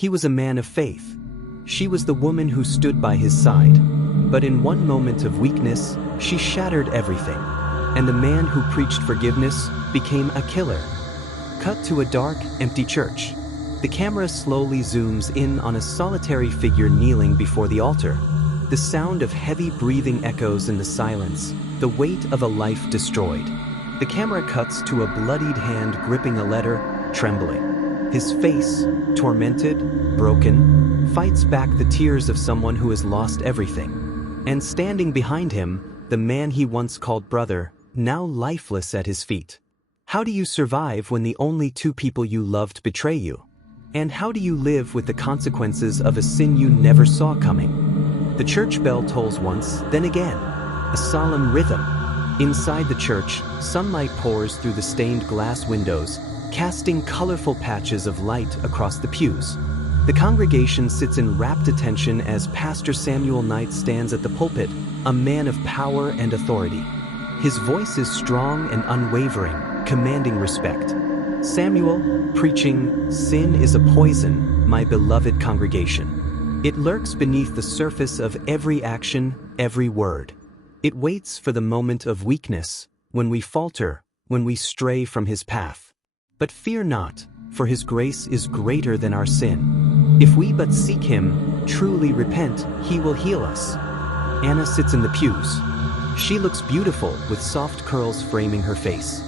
He was a man of faith. She was the woman who stood by his side. But in one moment of weakness, she shattered everything. And the man who preached forgiveness became a killer. Cut to a dark, empty church. The camera slowly zooms in on a solitary figure kneeling before the altar. The sound of heavy breathing echoes in the silence, the weight of a life destroyed. The camera cuts to a bloodied hand gripping a letter, trembling. His face, tormented, broken, fights back the tears of someone who has lost everything. And standing behind him, the man he once called brother, now lifeless at his feet. How do you survive when the only two people you loved betray you? And how do you live with the consequences of a sin you never saw coming? The church bell tolls once, then again. A solemn rhythm. Inside the church, sunlight pours through the stained glass windows, casting colorful patches of light across the pews. The congregation sits in rapt attention as Pastor Samuel Knight stands at the pulpit, a man of power and authority. His voice is strong and unwavering, commanding respect. Samuel, preaching, "Sin is a poison, my beloved congregation." It lurks beneath the surface of every action, every word. It waits for the moment of weakness, when we falter, when we stray from his path. But fear not, for his grace is greater than our sin. If we but seek him, truly repent, he will heal us. Anna sits in the pews. She looks beautiful, with soft curls framing her face.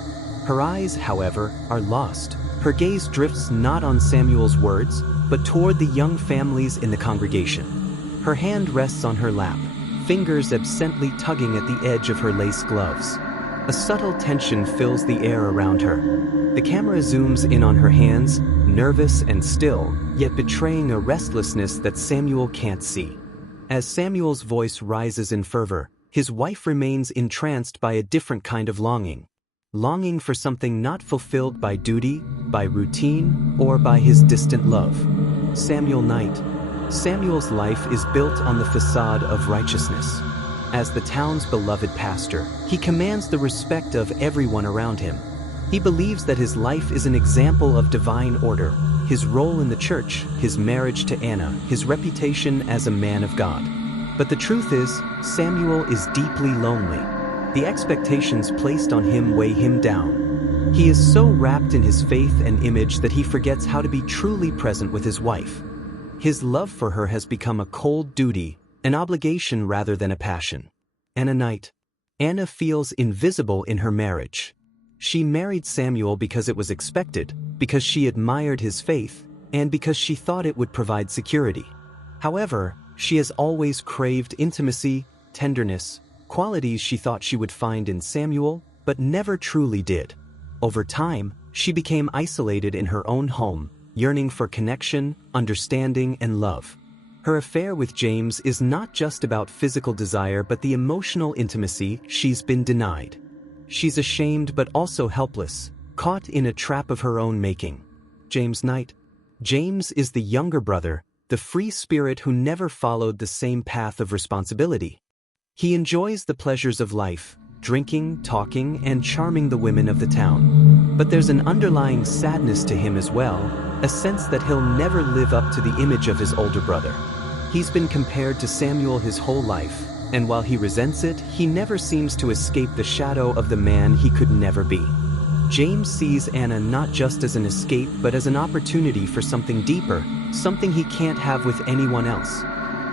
Her eyes, however, are lost. Her gaze drifts not on Samuel's words, but toward the young families in the congregation. Her hand rests on her lap, fingers absently tugging at the edge of her lace gloves. A subtle tension fills the air around her. The camera zooms in on her hands, nervous and still, yet betraying a restlessness that Samuel can't see. As Samuel's voice rises in fervor, his wife remains entranced by a different kind of longing. Longing for something not fulfilled by duty, by routine, or by his distant love. Samuel Knight. Samuel's life is built on the facade of righteousness. As the town's beloved pastor, he commands the respect of everyone around him. He believes that his life is an example of divine order, his role in the church, his marriage to Anna, his reputation as a man of God. But the truth is, Samuel is deeply lonely. The expectations placed on him weigh him down. He is so wrapped in his faith and image that he forgets how to be truly present with his wife. His love for her has become a cold duty, an obligation rather than a passion. Anna Knight. Anna feels invisible in her marriage. She married Samuel because it was expected, because she admired his faith, and because she thought it would provide security. However, she has always craved intimacy, tenderness, qualities she thought she would find in Samuel, but never truly did. Over time, she became isolated in her own home, yearning for connection, understanding, and love. Her affair with James is not just about physical desire but the emotional intimacy she's been denied. She's ashamed but also helpless, caught in a trap of her own making. James Knight. James is the younger brother, the free spirit who never followed the same path of responsibility. He enjoys the pleasures of life, drinking, talking, and charming the women of the town. But there's an underlying sadness to him as well, a sense that he'll never live up to the image of his older brother. He's been compared to Samuel his whole life, and while he resents it, he never seems to escape the shadow of the man he could never be. James sees Anna not just as an escape but as an opportunity for something deeper, something he can't have with anyone else.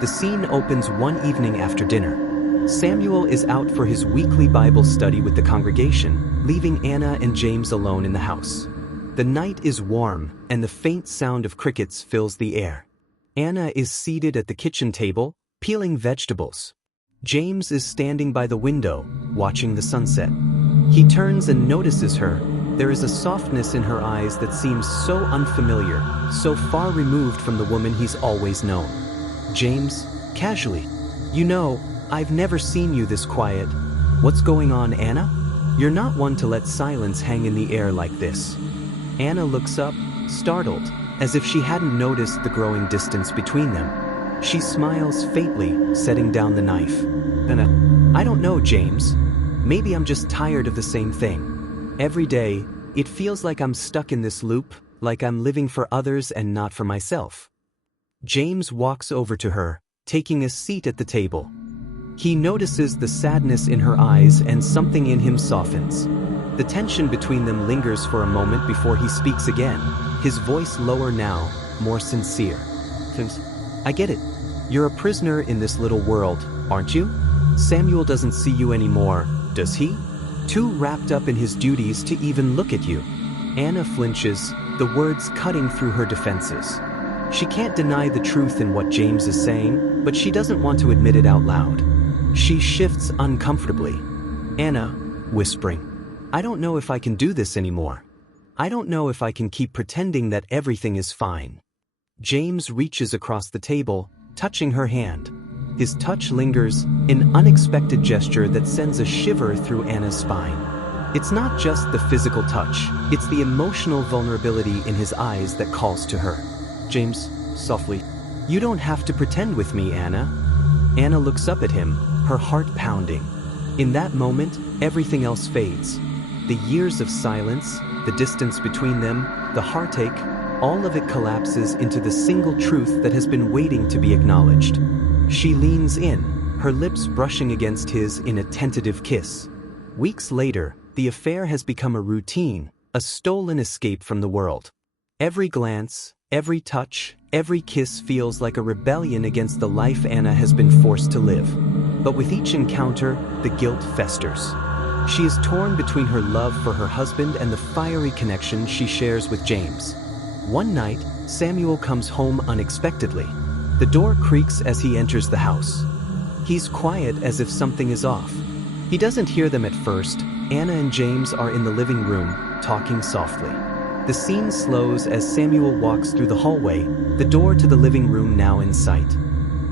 The scene opens one evening after dinner. Samuel is out for his weekly Bible study with the congregation, leaving Anna and James alone in the house. The night is warm, and the faint sound of crickets fills the air. Anna is seated at the kitchen table, peeling vegetables. James is standing by the window, watching the sunset. He turns and notices her. There is a softness in her eyes that seems so unfamiliar, so far removed from the woman he's always known. James, casually, "You know, I've never seen you this quiet. What's going on, Anna? You're not one to let silence hang in the air like this." Anna looks up, startled, as if she hadn't noticed the growing distance between them. She smiles faintly, setting down the knife. "I don't know, James. Maybe I'm just tired of the same thing. Every day, it feels like I'm stuck in this loop, like I'm living for others and not for myself." James walks over to her, taking a seat at the table. He notices the sadness in her eyes and something in him softens. The tension between them lingers for a moment before he speaks again, his voice lower now, more sincere. I get it. You're a prisoner in this little world, aren't you? Samuel doesn't see you anymore, does he? Too wrapped up in his duties to even look at you. Anna flinches, the words cutting through her defenses. She can't deny the truth in what James is saying, but she doesn't want to admit it out loud. She shifts uncomfortably. Anna, whispering, I don't know if I can do this anymore. I don't know if I can keep pretending that everything is fine. James reaches across the table, touching her hand. His touch lingers, an unexpected gesture that sends a shiver through Anna's spine. It's not just the physical touch, it's the emotional vulnerability in his eyes that calls to her. James, softly, you don't have to pretend with me, Anna. Anna looks up at him, her heart pounding. In that moment, everything else fades. The years of silence, the distance between them, the heartache, all of it collapses into the single truth that has been waiting to be acknowledged. She leans in, her lips brushing against his in a tentative kiss. Weeks later, the affair has become a routine, a stolen escape from the world. Every glance, every touch, every kiss feels like a rebellion against the life Anna has been forced to live. But with each encounter, the guilt festers. She is torn between her love for her husband and the fiery connection she shares with James. One night, Samuel comes home unexpectedly. The door creaks as he enters the house. He's quiet as if something is off. He doesn't hear them at first. Anna and James are in the living room, talking softly. The scene slows as Samuel walks through the hallway, the door to the living room now in sight.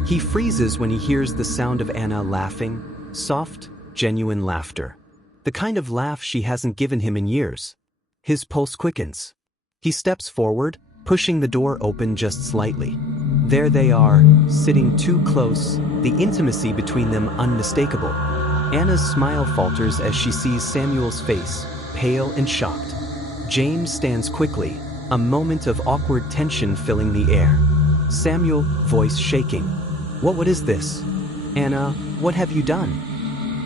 He freezes when he hears the sound of Anna laughing, soft, genuine laughter. The kind of laugh she hasn't given him in years. His pulse quickens. He steps forward, pushing the door open just slightly. There they are, sitting too close, the intimacy between them unmistakable. Anna's smile falters as she sees Samuel's face, pale and shocked. James stands quickly, a moment of awkward tension filling the air. Samuel, voice shaking. What is this? Anna, what have you done?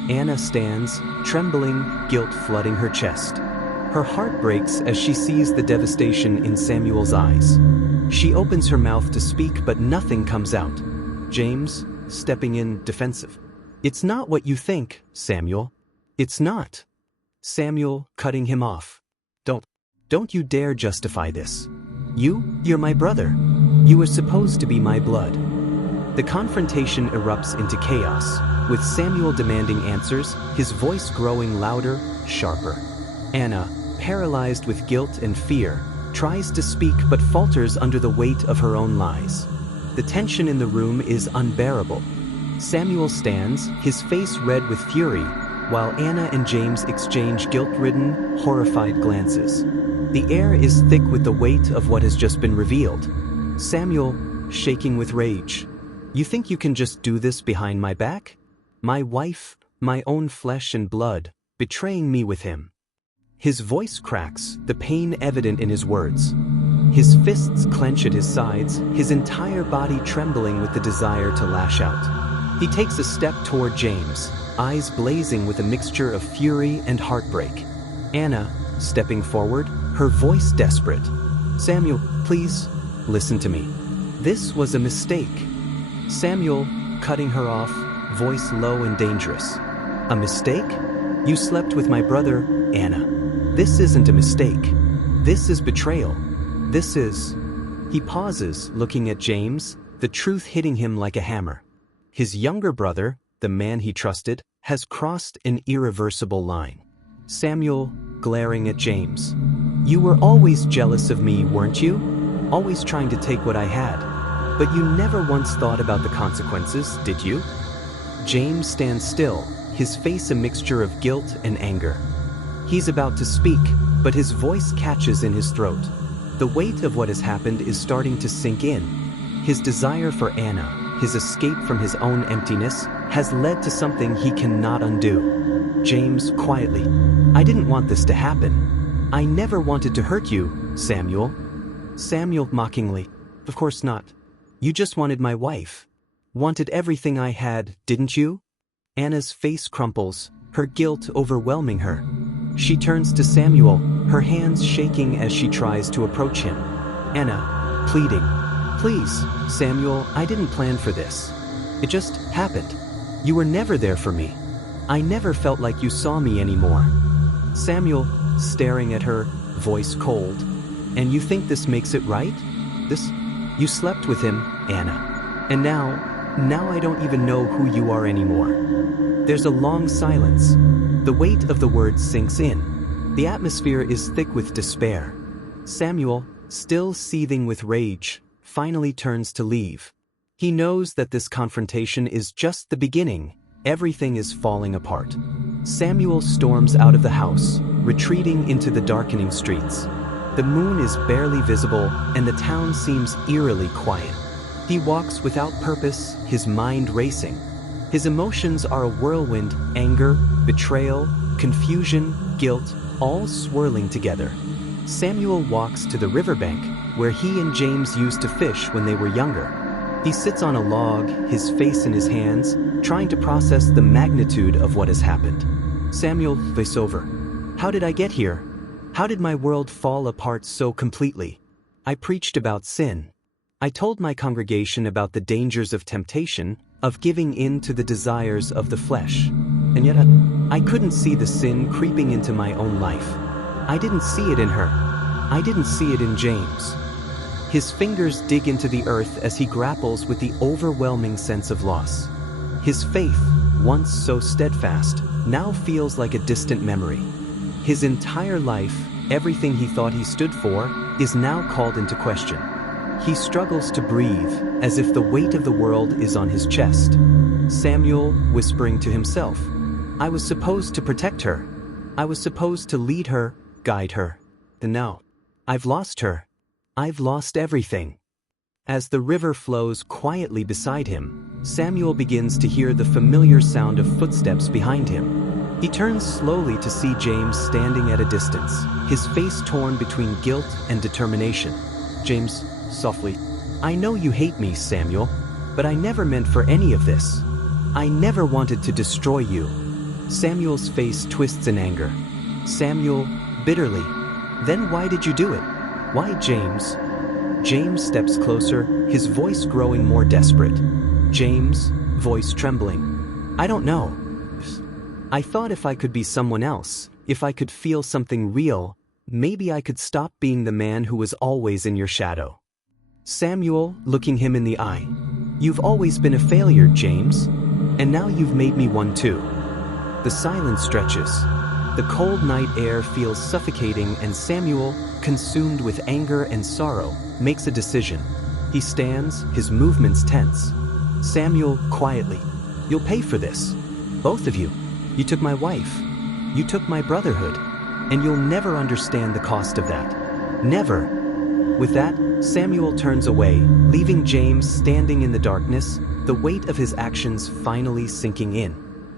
Anna stands, trembling, guilt flooding her chest. Her heart breaks as she sees the devastation in Samuel's eyes. She opens her mouth to speak, but nothing comes out. James, stepping in, defensive. It's not what you think, Samuel. It's not. Samuel, cutting him off. Don't you dare justify this. You're my brother. You were supposed to be my blood. The confrontation erupts into chaos, with Samuel demanding answers, his voice growing louder, sharper. Anna, paralyzed with guilt and fear, tries to speak but falters under the weight of her own lies. The tension in the room is unbearable. Samuel stands, his face red with fury, while Anna and James exchange guilt-ridden, horrified glances. The air is thick with the weight of what has just been revealed. Samuel, shaking with rage. You think you can just do this behind my back? My wife, my own flesh and blood, betraying me with him. His voice cracks, the pain evident in his words. His fists clench at his sides, his entire body trembling with the desire to lash out. He takes a step toward James, eyes blazing with a mixture of fury and heartbreak. Anna, stepping forward, her voice desperate. Samuel, please, listen to me. This was a mistake. Samuel, cutting her off, voice low and dangerous. A mistake? You slept with my brother, Anna. This isn't a mistake. This is betrayal. This is... He pauses, looking at James, the truth hitting him like a hammer. His younger brother, the man he trusted, has crossed an irreversible line. Samuel, glaring at James. You were always jealous of me, weren't you? Always trying to take what I had. But you never once thought about the consequences, did you? James stands still, his face a mixture of guilt and anger. He's about to speak, but his voice catches in his throat. The weight of what has happened is starting to sink in. His desire for Anna, his escape from his own emptiness, has led to something he cannot undo. James, quietly. I didn't want this to happen. I never wanted to hurt you, Samuel. Samuel, mockingly. Of course not. You just wanted my wife. Wanted everything I had, didn't you? Anna's face crumples, her guilt overwhelming her. She turns to Samuel, her hands shaking as she tries to approach him. Anna, pleading. Please, Samuel, I didn't plan for this. It just happened. You were never there for me. I never felt like you saw me anymore. Samuel, staring at her, voice cold. And you think this makes it right? You slept with him, Anna. And now I don't even know who you are anymore. There's a long silence. The weight of the words sinks in. The atmosphere is thick with despair. Samuel, still seething with rage, finally turns to leave. He knows that this confrontation is just the beginning. Everything is falling apart. Samuel storms out of the house, retreating into the darkening streets. The moon is barely visible, and the town seems eerily quiet. He walks without purpose, his mind racing. His emotions are a whirlwind: anger, betrayal, confusion, guilt, all swirling together. Samuel walks to the riverbank, where he and James used to fish when they were younger. He sits on a log, his face in his hands, trying to process the magnitude of what has happened. Samuel, voiceover. How did I get here? How did my world fall apart so completely? I preached about sin. I told my congregation about the dangers of temptation, of giving in to the desires of the flesh. And yet I couldn't see the sin creeping into my own life. I didn't see it in her. I didn't see it in James. His fingers dig into the earth as he grapples with the overwhelming sense of loss. His faith, once so steadfast, now feels like a distant memory. His entire life, everything he thought he stood for, is now called into question. He struggles to breathe, as if the weight of the world is on his chest. Samuel, whispering to himself, I was supposed to protect her. I was supposed to lead her, guide her. And now, I've lost her. I've lost everything. As the river flows quietly beside him, Samuel begins to hear the familiar sound of footsteps behind him. He turns slowly to see James standing at a distance, his face torn between guilt and determination. James, softly, I know you hate me, Samuel, but I never meant for any of this. I never wanted to destroy you. Samuel's face twists in anger. Samuel, bitterly, then why did you do it? Why, James? James steps closer, his voice growing more desperate. James, voice trembling. I don't know. I thought if I could be someone else, if I could feel something real, maybe I could stop being the man who was always in your shadow. Samuel, looking him in the eye. You've always been a failure, James. And now you've made me one too. The silence stretches. The cold night air feels suffocating, and Samuel, consumed with anger and sorrow, makes a decision. He stands, his movements tense. Samuel, quietly, you'll pay for this. Both of you. You took my wife. You took my brotherhood. And you'll never understand the cost of that. Never. With that, Samuel turns away, leaving James standing in the darkness, the weight of his actions finally sinking in.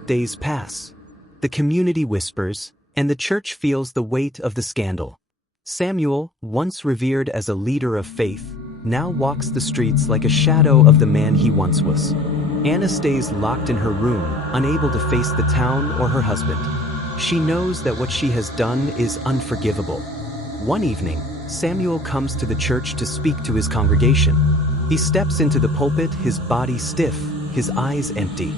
Days pass. The community whispers, and the church feels the weight of the scandal. Samuel, once revered as a leader of faith, now walks the streets like a shadow of the man he once was. Anna stays locked in her room, unable to face the town or her husband. She knows that what she has done is unforgivable. One evening, Samuel comes to the church to speak to his congregation. He steps into the pulpit, his body stiff, his eyes empty.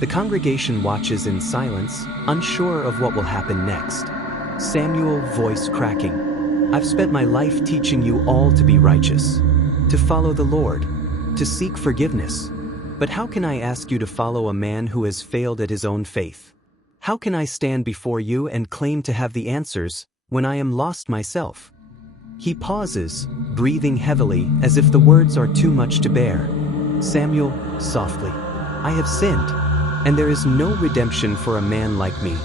The congregation watches in silence, unsure of what will happen next. Samuel, voice cracking. I've spent my life teaching you all to be righteous, to follow the Lord, to seek forgiveness. But how can I ask you to follow a man who has failed at his own faith? How can I stand before you and claim to have the answers when I am lost myself? He pauses, breathing heavily as if the words are too much to bear. Samuel, softly, I have sinned, and there is no redemption for a man like me.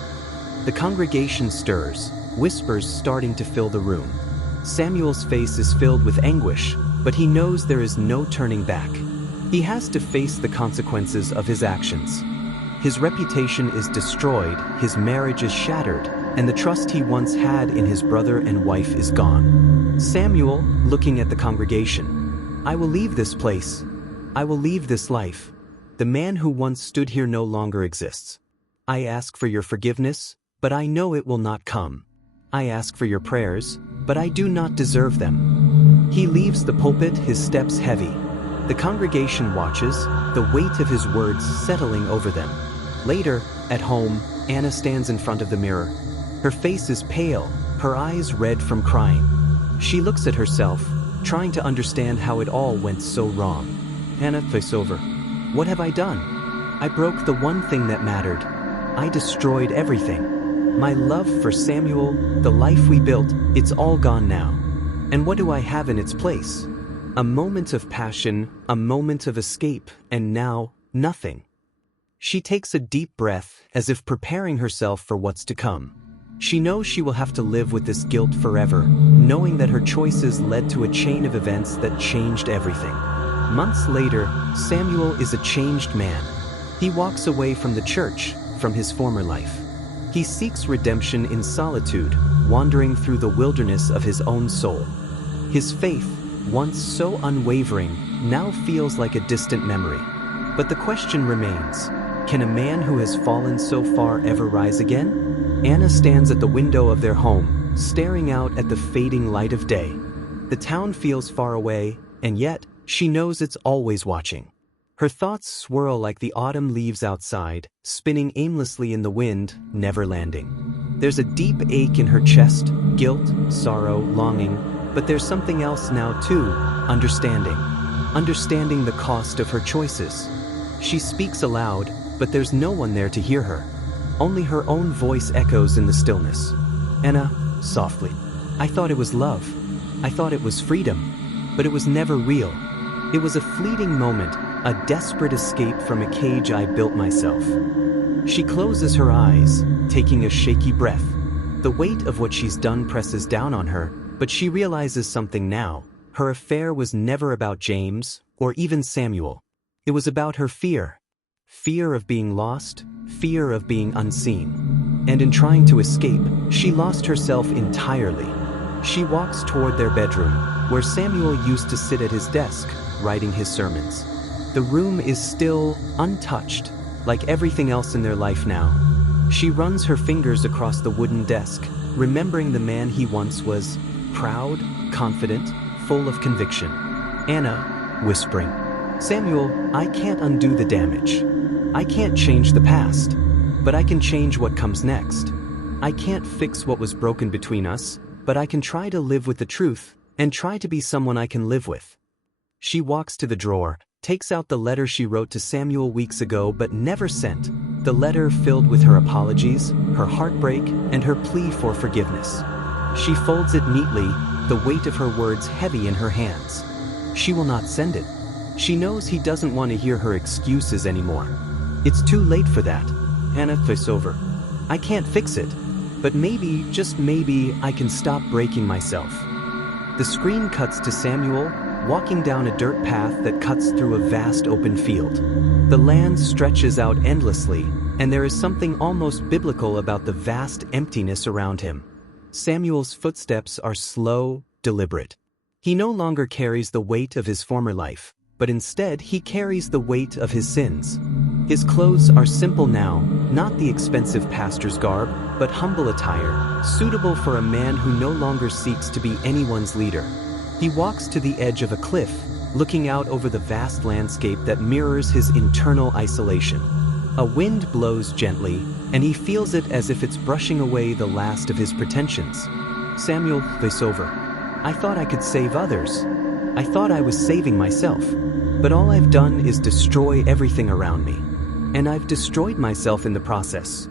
The congregation stirs, whispers starting to fill the room. Samuel's face is filled with anguish, but he knows there is no turning back. He has to face the consequences of his actions. His reputation is destroyed, his marriage is shattered, and the trust he once had in his brother and wife is gone. Samuel, looking at the congregation, I will leave this place, I will leave this life. The man who once stood here no longer exists. I ask for your forgiveness, but I know it will not come. I ask for your prayers, but I do not deserve them. He leaves the pulpit, his steps heavy. The congregation watches, the weight of his words settling over them. Later, at home, Anna stands in front of the mirror. Her face is pale, her eyes red from crying. She looks at herself, trying to understand how it all went so wrong. Anna face over. What have I done? I broke the one thing that mattered. I destroyed everything. My love for Samuel, the life we built, it's all gone now. And what do I have in its place? A moment of passion, a moment of escape, and now, nothing. She takes a deep breath, as if preparing herself for what's to come. She knows she will have to live with this guilt forever, knowing that her choices led to a chain of events that changed everything. Months later, Samuel is a changed man. He walks away from the church, from his former life. He seeks redemption in solitude, wandering through the wilderness of his own soul. His faith, once so unwavering, now feels like a distant memory. But the question remains, can a man who has fallen so far ever rise again? Anna stands at the window of their home, staring out at the fading light of day. The town feels far away, and yet, she knows it's always watching. Her thoughts swirl like the autumn leaves outside, spinning aimlessly in the wind, never landing. There's a deep ache in her chest, guilt, sorrow, longing, but there's something else now too, understanding. Understanding the cost of her choices. She speaks aloud, but there's no one there to hear her. Only her own voice echoes in the stillness. Anna, softly. I thought it was love. I thought it was freedom. But it was never real. It was a fleeting moment, a desperate escape from a cage I built myself. She closes her eyes, taking a shaky breath. The weight of what she's done presses down on her, but she realizes something now. Her affair was never about James, or even Samuel. It was about her fear. Fear of being lost, fear of being unseen. And in trying to escape, she lost herself entirely. She walks toward their bedroom, where Samuel used to sit at his desk, writing his sermons. The room is still, untouched, like everything else in their life now. She runs her fingers across the wooden desk, remembering the man he once was, proud, confident, full of conviction. Anna, whispering, Samuel, I can't undo the damage. I can't change the past, but I can change what comes next. I can't fix what was broken between us, but I can try to live with the truth, and try to be someone I can live with. She walks to the drawer, takes out the letter she wrote to Samuel weeks ago but never sent, the letter filled with her apologies, her heartbreak, and her plea for forgiveness. She folds it neatly, the weight of her words heavy in her hands. She will not send it. She knows he doesn't want to hear her excuses anymore. It's too late for that. Anna, face over. I can't fix it, but maybe, just maybe, I can stop breaking myself. The screen cuts to Samuel, walking down a dirt path that cuts through a vast open field. The land stretches out endlessly, and there is something almost biblical about the vast emptiness around him. Samuel's footsteps are slow, deliberate. He no longer carries the weight of his former life, but instead he carries the weight of his sins. His clothes are simple now, not the expensive pastor's garb, but humble attire, suitable for a man who no longer seeks to be anyone's leader. He walks to the edge of a cliff, looking out over the vast landscape that mirrors his internal isolation. A wind blows gently, and he feels it as if it's brushing away the last of his pretensions. Samuel, face over. I thought I could save others. I thought I was saving myself. But all I've done is destroy everything around me. And I've destroyed myself in the process.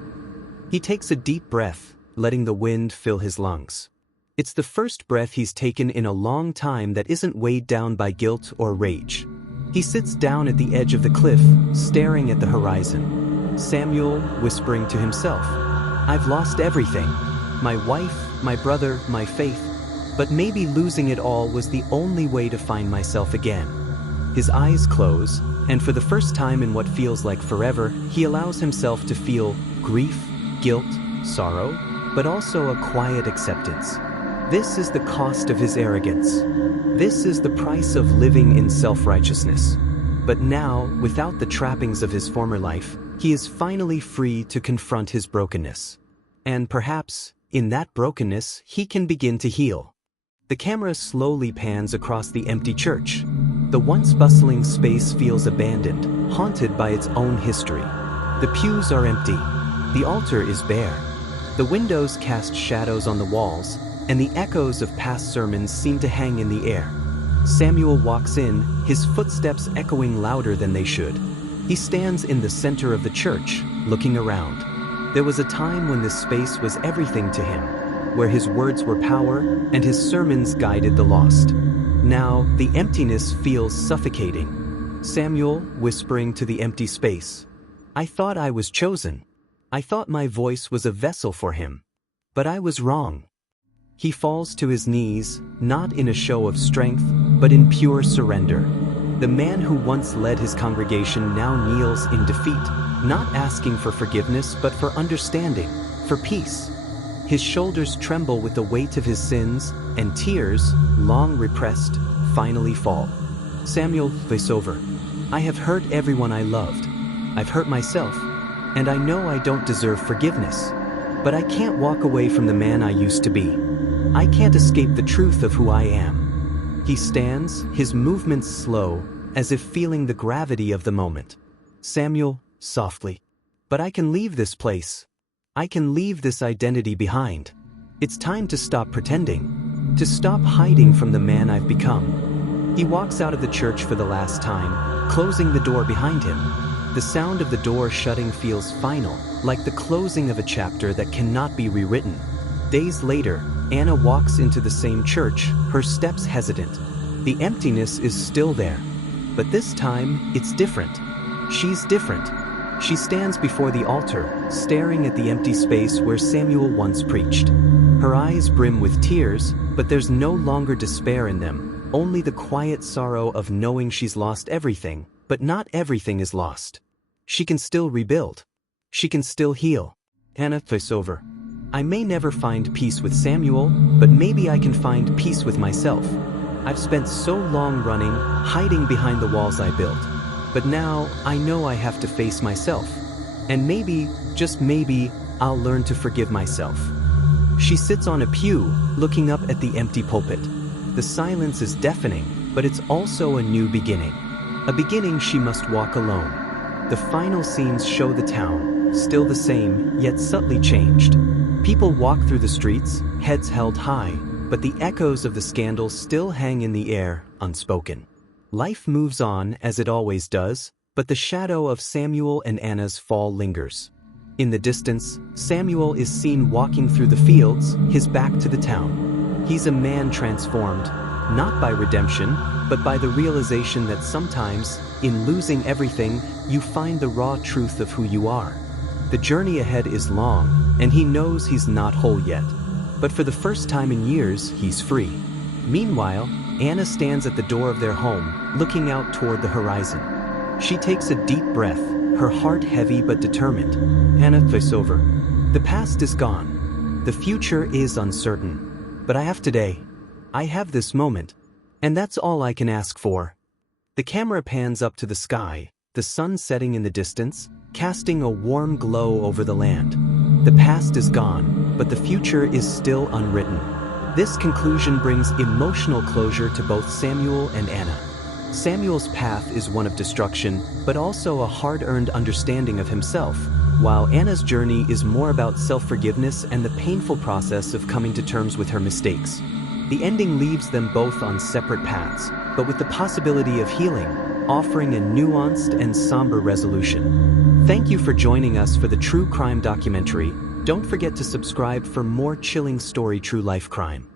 He takes a deep breath, letting the wind fill his lungs. It's the first breath he's taken in a long time that isn't weighed down by guilt or rage. He sits down at the edge of the cliff, staring at the horizon. Samuel, whispering to himself, I've lost everything. My wife, my brother, my faith. But maybe losing it all was the only way to find myself again. His eyes close, and for the first time in what feels like forever, he allows himself to feel grief, guilt, sorrow, but also a quiet acceptance. This is the cost of his arrogance. This is the price of living in self-righteousness. But now, without the trappings of his former life, he is finally free to confront his brokenness. And perhaps, in that brokenness, he can begin to heal. The camera slowly pans across the empty church. The once bustling space feels abandoned, haunted by its own history. The pews are empty. The altar is bare. The windows cast shadows on the walls, and the echoes of past sermons seem to hang in the air. Samuel walks in, his footsteps echoing louder than they should. He stands in the center of the church, looking around. There was a time when this space was everything to him, where his words were power and his sermons guided the lost. Now, the emptiness feels suffocating. Samuel, whispering to the empty space, "I thought I was chosen. I thought my voice was a vessel for him. But I was wrong." He falls to his knees, not in a show of strength, but in pure surrender. The man who once led his congregation now kneels in defeat, not asking for forgiveness but for understanding, for peace. His shoulders tremble with the weight of his sins, and tears, long repressed, finally fall. Samuel face over. "I have hurt everyone I loved. I've hurt myself, and I know I don't deserve forgiveness. But I can't walk away from the man I used to be. I can't escape the truth of who I am." He stands, his movements slow, as if feeling the gravity of the moment. "Samuel," softly, "but I can leave this place. I can leave this identity behind. It's time to stop pretending, to stop hiding from the man I've become." He walks out of the church for the last time, closing the door behind him. The sound of the door shutting feels final, like the closing of a chapter that cannot be rewritten. Days later, Anna walks into the same church, her steps hesitant. The emptiness is still there. But this time, it's different. She's different. She stands before the altar, staring at the empty space where Samuel once preached. Her eyes brim with tears, but there's no longer despair in them, only the quiet sorrow of knowing she's lost everything, but not everything is lost. She can still rebuild. She can still heal. Anna face over. "I may never find peace with Samuel, but maybe I can find peace with myself. I've spent so long running, hiding behind the walls I built. But now, I know I have to face myself. And maybe, just maybe, I'll learn to forgive myself." She sits on a pew, looking up at the empty pulpit. The silence is deafening, but it's also a new beginning. A beginning she must walk alone. The final scenes show the town, still the same, yet subtly changed. People walk through the streets, heads held high, but the echoes of the scandal still hang in the air, unspoken. Life moves on as it always does, but the shadow of Samuel and Anna's fall lingers. In the distance, Samuel is seen walking through the fields, his back to the town. He's a man transformed, not by redemption, but by the realization that sometimes, in losing everything, you find the raw truth of who you are. The journey ahead is long, and he knows he's not whole yet. But for the first time in years, he's free. Meanwhile, Anna stands at the door of their home, looking out toward the horizon. She takes a deep breath, her heart heavy but determined. Anna face over. "The past is gone. The future is uncertain. But I have today. I have this moment. And that's all I can ask for." The camera pans up to the sky, the sun setting in the distance, casting a warm glow over the land. The past is gone, but the future is still unwritten. This conclusion brings emotional closure to both Samuel and Anna. Samuel's path is one of destruction, but also a hard-earned understanding of himself, while Anna's journey is more about self-forgiveness and the painful process of coming to terms with her mistakes. The ending leaves them both on separate paths, but with the possibility of healing, offering a nuanced and somber resolution. Thank you for joining us for the true crime documentary. Don't forget to subscribe for more chilling story true life crime.